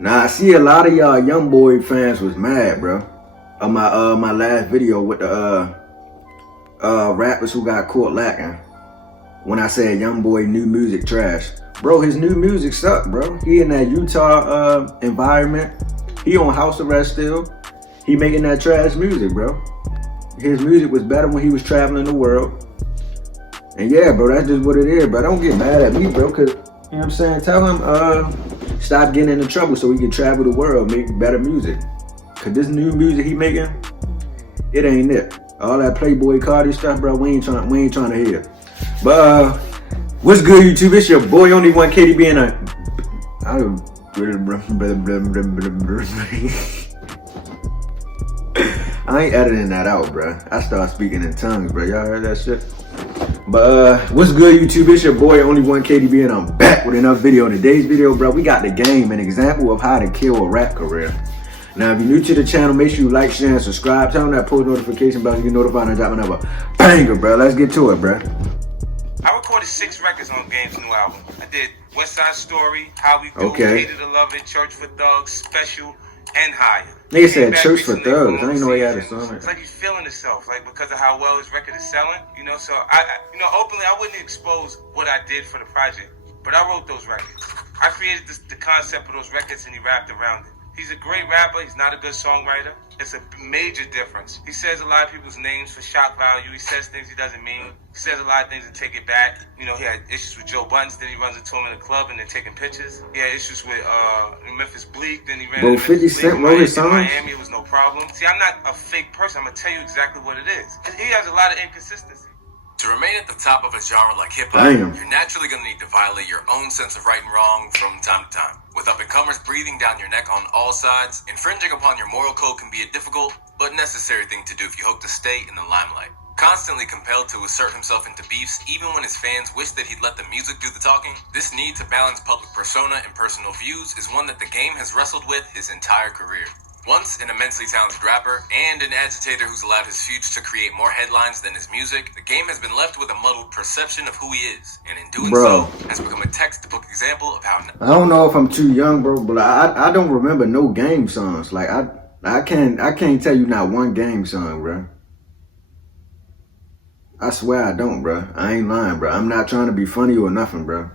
Now I see a lot of y'all young boy fans was mad, bro. On my last video with the rappers who got caught lacking. When I said young boy new music trash. Bro, his new music sucked, bro. He in that Utah environment. He on house arrest still. He making that trash music, bro. His music was better when he was traveling the world. And yeah, bro, that's just what it is, bro. Don't get mad at me, bro, cause you know what I'm saying? Tell him stop getting into trouble so he can travel the world, make better music. Cause this new music he making, it ain't it. All that Playboy Cardi stuff, bro, we ain't trying to hear. But what's good, YouTube? It's your boy Only One KDB, and I ain't editing that out, bro. I start speaking in tongues, bro. Y'all heard that shit? But what's good, YouTube? It's your boy Only One KDB, and I'm back with another video. In today's video, bro, we got the game, an example of how to kill a rap career. Now, if you're new to the channel, make sure you like, share, and subscribe. Turn on that post notification bell so you get notified when I drop another banger, bro. Let's get to it, bro. I recorded 6 records on Game's new album. I did West Side Story, How We Do, Hated to Love It, Church for Thugs, Special, and Higher. Nigga said Church for Thugs. I didn't know he had a song. It's like he's feeling himself, like because of how well his record is selling, you know. So openly, I wouldn't expose what I did for the project, but I wrote those records. I created the concept of those records, and he rapped around it. He's a great rapper. He's not a good songwriter. It's a major difference. He says a lot of people's names for shock value. He says things he doesn't mean. He says a lot of things to take it back. You know, he had issues with Joe Buttons. Then he runs into him in a club and they're taking pictures. He had issues with Memphis Bleak. Then he ran into 50 Cent wrote his songs. Miami, it was no problem. See, I'm not a fake person. I'm going to tell you exactly what it is. He has a lot of inconsistency. To remain at the top of a genre like hip-hop, you're naturally going to need to violate your own sense of right and wrong from time to time. With up-and-comers breathing down your neck on all sides, infringing upon your moral code can be a difficult but necessary thing to do if you hope to stay in the limelight. Constantly compelled to assert himself into beefs, even when his fans wish that he'd let the music do the talking, this need to balance public persona and personal views is one that the game has wrestled with his entire career. Once an immensely talented rapper and an agitator who's allowed his feuds to create more headlines than his music, the game has been left with a muddled perception of who he is, and in doing so, has become a textbook example of how... I don't know if I'm too young, bro, but I don't remember no Game songs. Like, I can't tell you not one Game song, bro. I swear I don't, bro. I ain't lying, bro. I'm not trying to be funny or nothing, bro.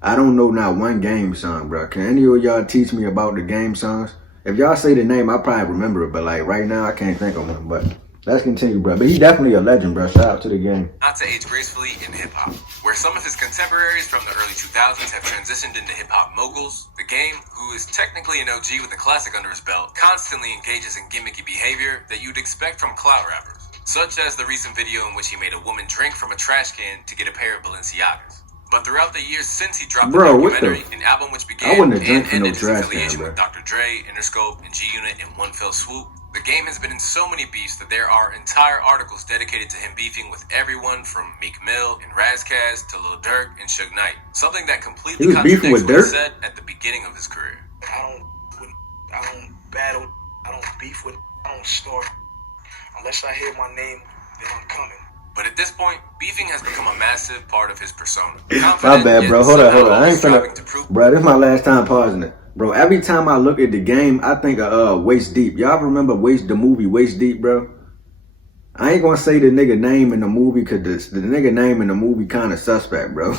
I don't know not one Game song, bro. Can any of y'all teach me about the Game songs? If y'all say the name, I probably remember it, but like right now, I can't think of one. But let's continue, bro. But he's definitely a legend, bro. Shout out to the game. Not to age gracefully in hip-hop. Where some of his contemporaries from the early 2000s have transitioned into hip-hop moguls, the game, who is technically an OG with a classic under his belt, constantly engages in gimmicky behavior that you'd expect from clout rappers. Such as the recent video in which he made a woman drink from a trash can to get a pair of Balenciagas. But throughout the years since he dropped the documentary, an album which began and ended his affiliation with Dr. Dre, Interscope, and G-Unit in one fell swoop, the game has been in so many beefs that there are entire articles dedicated to him beefing with everyone from Meek Mill and Razkaz to Lil Durk and Suge Knight. Something that completely contradicts what he said at the beginning of his career. I don't battle, I don't beef with, I don't snort. Unless I hear my name, then I'm coming. But at this point, beefing has become a massive part of his persona. My bad, bro. Hold on. I ain't finna... Bro, this is my last time pausing it. Bro, every time I look at the game, I think of Waist Deep. Y'all remember the movie Waist Deep, bro? I ain't gonna say the nigga name in the movie because the nigga name in the movie kind of suspect, bro.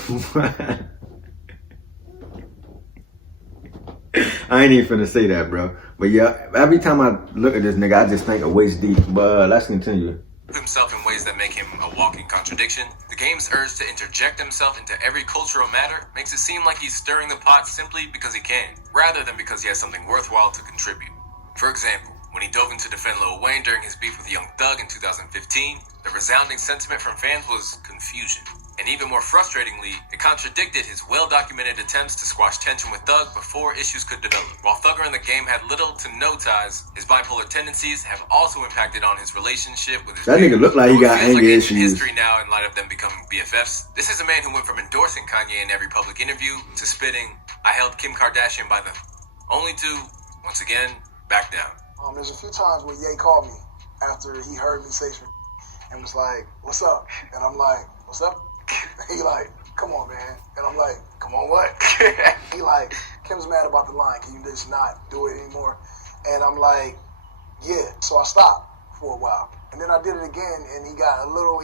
I ain't even finna say that, bro. But yeah, every time I look at this nigga, I just think of Waist Deep. But let's continue. Himself in ways that make him a walking contradiction. The game's urge to interject himself into every cultural matter makes it seem like he's stirring the pot simply because he can, rather than because he has something worthwhile to contribute. For example, when he dove in to defend Lil Wayne during his beef with Young Thug in 2015, the resounding sentiment from fans was confusion. And even more frustratingly, it contradicted his well-documented attempts to squash tension with Thug before issues could develop. While Thugger and the game had little to no ties, his bipolar tendencies have also impacted on his relationship with his That nigga look like he got anger issues. History now in light of them becoming BFFs. This is a man who went from endorsing Kanye in every public interview to spitting, "I held Kim Kardashian by the..." only to, once again, back down. There's a few times where Ye called me after he heard me say some and was like, "What's up?" And I'm like, "What's up?" He like, "Come on, man." And I'm like, "Come on what?" He like, Kim's mad about the line. Can you just not do it anymore? And I'm like, yeah. So I stopped for a while. And then I did it again, and he got a little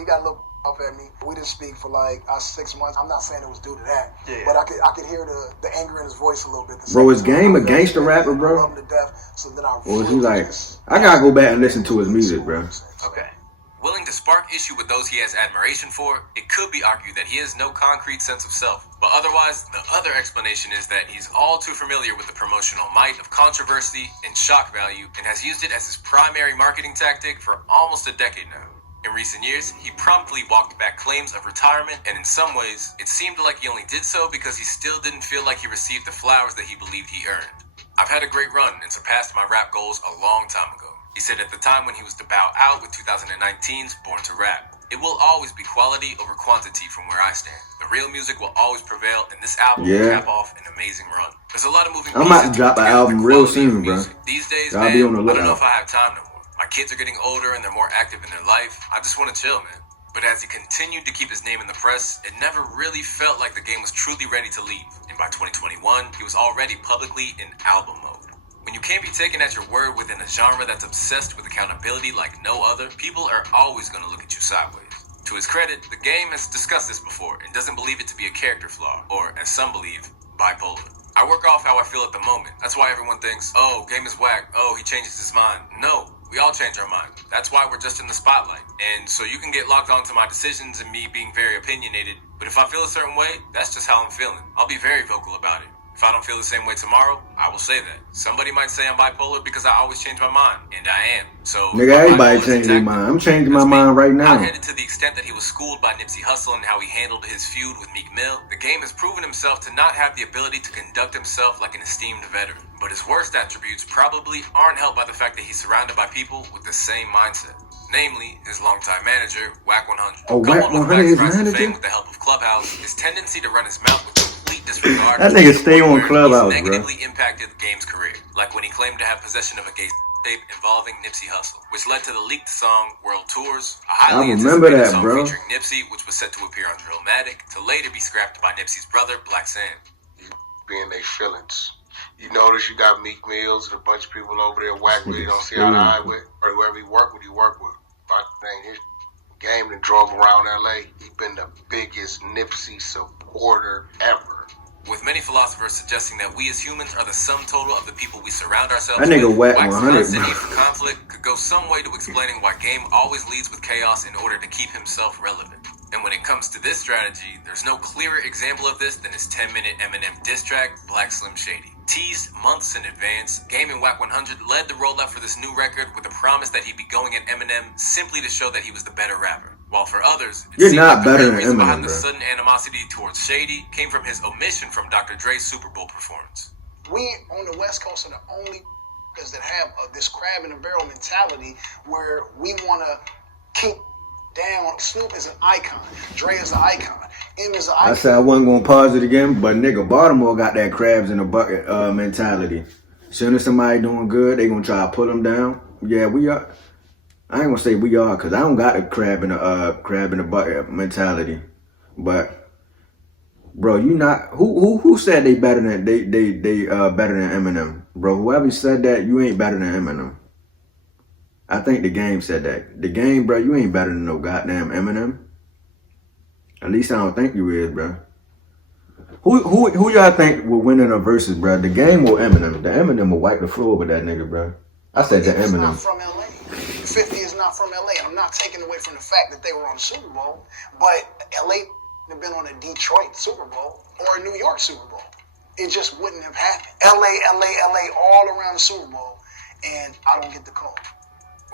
off at me. We didn't speak for like 6 months. I'm not saying it was due to that, but I could hear the anger in his voice a little bit. Bro, is Game a gangster rapper, bro? I love him to death. So then or is he like, I gotta go back and listen to his music, bro. Okay. Willing to spark issue with those he has admiration for, it could be argued that he has no concrete sense of self. But otherwise, the other explanation is that he's all too familiar with the promotional might of controversy and shock value and has used it as his primary marketing tactic for almost a decade now. In recent years, he promptly walked back claims of retirement, and in some ways, it seemed like he only did so because he still didn't feel like he received the flowers that he believed he earned. I've had a great run and surpassed my rap goals a long time ago. He said at the time when he was to bow out with 2019's Born to Rap. It will always be quality over quantity from where I stand. The real music will always prevail, and this album will cap off an amazing run. There's a lot of moving pieces. I'm about to drop an album real soon, bro. These days, I'll man, be on the I don't know lookout. if I have time no more. My kids are getting older and they're more active in their life. I just want to chill, man. But as he continued to keep his name in the press, it never really felt like the game was truly ready to leave. And by 2021, he was already publicly in album mode. When you can't be taken at your word within a genre that's obsessed with accountability like no other, people are always going to look at you sideways. To his credit, the game has discussed this before and doesn't believe it to be a character flaw, or as some believe, bipolar. I work off how I feel at the moment. That's why everyone thinks, oh, Game is whack, oh, he changes his mind. No, we all change our mind. That's why we're just in the spotlight. And so you can get locked onto my decisions and me being very opinionated, but if I feel a certain way, that's just how I'm feeling. I'll be very vocal about it. If I don't feel the same way tomorrow, I will say that. Somebody might say I'm bipolar because I always change my mind, and I am. So Nigga, everybody change their mind. I'm changing my mind right now. Headed to the extent that he was schooled by Nipsey Hussle and how he handled his feud with Meek Mill, the game has proven himself to not have the ability to conduct himself like an esteemed veteran. But his worst attributes probably aren't helped by the fact that he's surrounded by people with the same mindset. Namely, his longtime manager, Wack 100. Oh, Wack 100 is manager? With the help of Clubhouse, his tendency to run his mouth with complete disregard. That nigga stay on Clubhouse, bro. Negatively impacted the game's career, like when he claimed to have possession of a gay tape involving Nipsey Hussle, which led to the leaked song World Tours. I remember that, song bro. Featuring Nipsey, which was set to appear on Drillmatic, to later be scrapped by Nipsey's brother, Black Sam. Be in their feelings. You notice you got Meek Mills and a bunch of people over there whack with you don't see eye to eye with, or whoever you work with, But his game that drove around LA, he been the biggest Nipsey supporter ever. With many philosophers suggesting that we as humans are the sum total of the people we surround ourselves That nigga with, Wack Wack's 100, constant bro. need for conflict could go some way to explaining why Game always leads with chaos in order to keep himself relevant. And when it comes to this strategy, there's no clearer example of this than his 10-minute Eminem diss track, Black Slim Shady. Teased months in advance, Game and Wack 100 led the rollout for this new record with a promise that he'd be going at Eminem simply to show that he was the better rapper. While for others, it You're seemed not like the better real than reason Eminem, behind the bro. sudden animosity towards Shady came from his omission from Dr. Dre's Super Bowl performance. We on the West Coast are the only that have this crab in a barrel mentality where we want to keep down. Snoop is an icon. Dre is an icon. M is an icon. I said I wasn't gonna pause it again, but nigga, Baltimore got that crabs in a bucket mentality. Soon as somebody doing good, they gonna try to pull them down. Yeah, we are. I ain't gonna say we are, cause I don't got a crab in a bucket mentality. But bro, you not who said they better than they better than Eminem, bro? Whoever said that, you ain't better than Eminem. I think the game said that. The game, bro, you ain't better than no goddamn Eminem. At least I don't think you is, bro. Who y'all think will win in a versus, bro? The game or Eminem? The Eminem will wipe the floor with that nigga, bro. I said the He's Eminem. not from LA. 50 is not from LA. I'm not taking away from the fact that they were on the Super Bowl, but LA have been on a Detroit Super Bowl or a New York Super Bowl. It just wouldn't have happened. LA, all around the Super Bowl, and I don't get the call.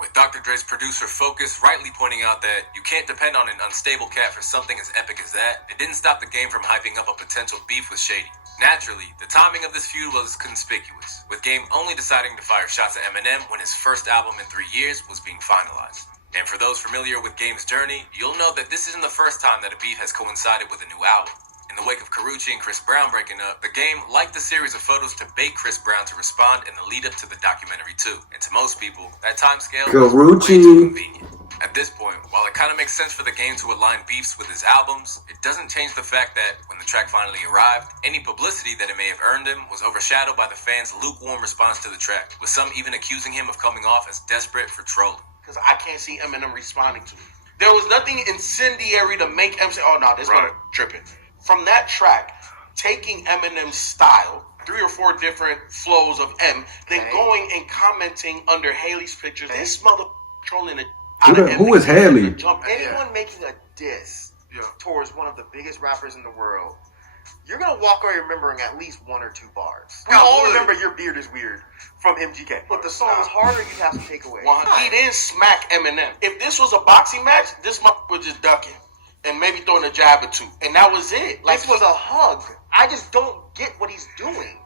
With Dr. Dre's producer Focus rightly pointing out that you can't depend on an unstable cat for something as epic as that, it didn't stop the game from hyping up a potential beef with Shady. Naturally, the timing of this feud was conspicuous, with Game only deciding to fire shots at Eminem when his first album in 3 years was being finalized. And for those familiar with Game's journey, you'll know that this isn't the first time that a beef has coincided with a new album. In the wake of Karrueche and Chris Brown breaking up, the Game liked a series of photos to bait Chris Brown to respond in the lead up to the documentary too. And to most people, that timescale was way too Karrueche. convenient. At this point, while it kind of makes sense for the game to align beefs with his albums, it doesn't change the fact that when the track finally arrived, any publicity that it may have earned him was overshadowed by the fans' lukewarm response to the track, with some even accusing him of coming off as desperate for trolling. Because I can't see Eminem responding to it. There was nothing incendiary to make Eminem say, oh no, this right. Tripping. From that track, taking Eminem's style, 3 or 4 different flows of M, then going and commenting under Haley's pictures, this mother trolling it. Who is Haley? Anyone making a diss towards one of the biggest rappers in the world, you're going to walk away remembering at least 1 or 2 bars. We all remember Your Beard Is Weird from MGK. But the song was harder, you have some takeaways. He didn't smack Eminem. If this was a boxing match, this motherfucker was just ducking and maybe throwing a jab or 2. And that was it. Like, this was a hug. I just don't get what he's doing.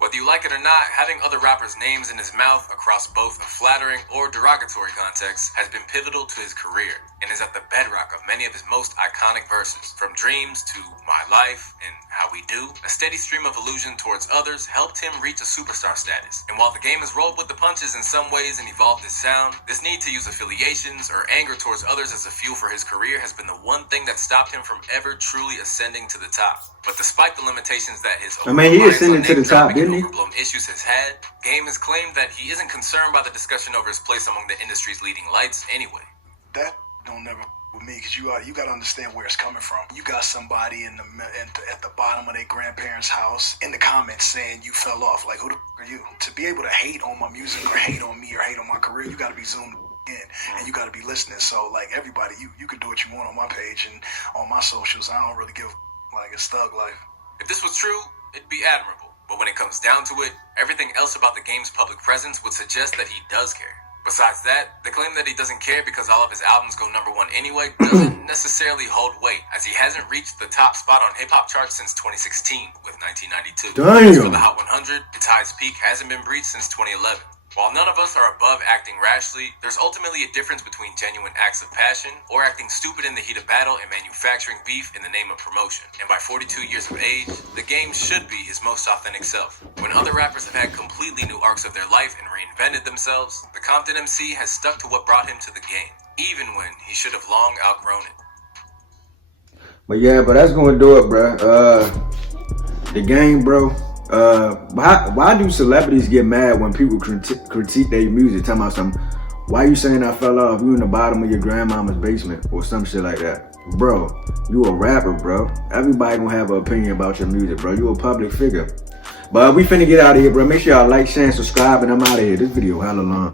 Whether you like it or not, having other rappers' names in his mouth across both a flattering or derogatory context has been pivotal to his career and is at the bedrock of many of his most iconic verses. From Dreams to My Life and How We Do, a steady stream of allusion towards others helped him reach a superstar status. And while the game has rolled with the punches in some ways and evolved his sound, this need to use affiliations or anger towards others as a fuel for his career has been the one thing that stopped him from ever truly ascending to the top. But despite the limitations that his he ascended to the top, didn't he? Overblown issues has had, Game has claimed that he isn't concerned by the discussion over his place among the industry's leading lights anyway. That don't never with me, because you got to understand where it's coming from. You got somebody at the bottom of their grandparents' house in the comments saying you fell off. Like, who the f- are you? To be able to hate on my music or hate on me or hate on my career, you got to be zoomed in and you got to be listening. So, like, everybody, you can do what you want on my page and on my socials. I don't really give a like, it's thug life. If this was true, it'd be admirable. But when it comes down to it, everything else about the game's public presence would suggest that he does care. Besides that, the claim that he doesn't care because all of his albums go #1 anyway doesn't necessarily hold weight, as he hasn't reached the top spot on hip-hop charts since 2016 with 1992. Damn. As for the Hot 100, its highest peak hasn't been breached since 2011. While none of us are above acting rashly, there's ultimately a difference between genuine acts of passion or acting stupid in the heat of battle and manufacturing beef in the name of promotion. And by 42 years of age, the game should be his most authentic self. When other rappers have had completely new arcs of their life and reinvented themselves, the Compton MC has stuck to what brought him to the game, even when he should have long outgrown it. But yeah, that's gonna do it, bro. The game, bro. Why do celebrities get mad when people critique their music? Talking about something. Why you saying I fell off? You in the bottom of your grandmama's basement or some shit like that, bro. You a rapper, bro. Everybody gonna have an opinion about your music, bro. You a public figure. But we finna get out of here, bro. Make sure y'all like, share, and subscribe, and I'm out of here. This video hella long.